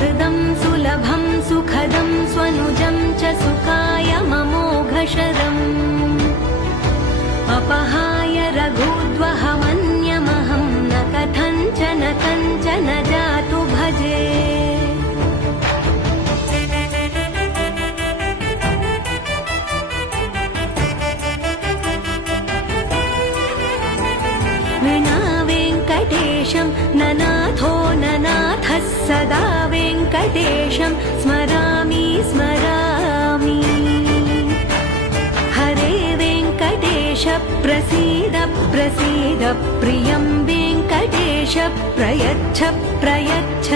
सुहृदं सुलभं सुखदं स्वनुजं च सुखाय ममोघशरम् अपहाय रघुद्वहमन्यमहं न कथञ्चन कञ्चन जातु भजे विना वेङ्कटेशं ननाथो ननाथः सदा वेङ्कटेशं स्मरामि स्मरामि हरे वेङ्कटेश प्रसीद प्रसीद प्रियं वेङ्कटेश प्रयच्छ प्रयच्छ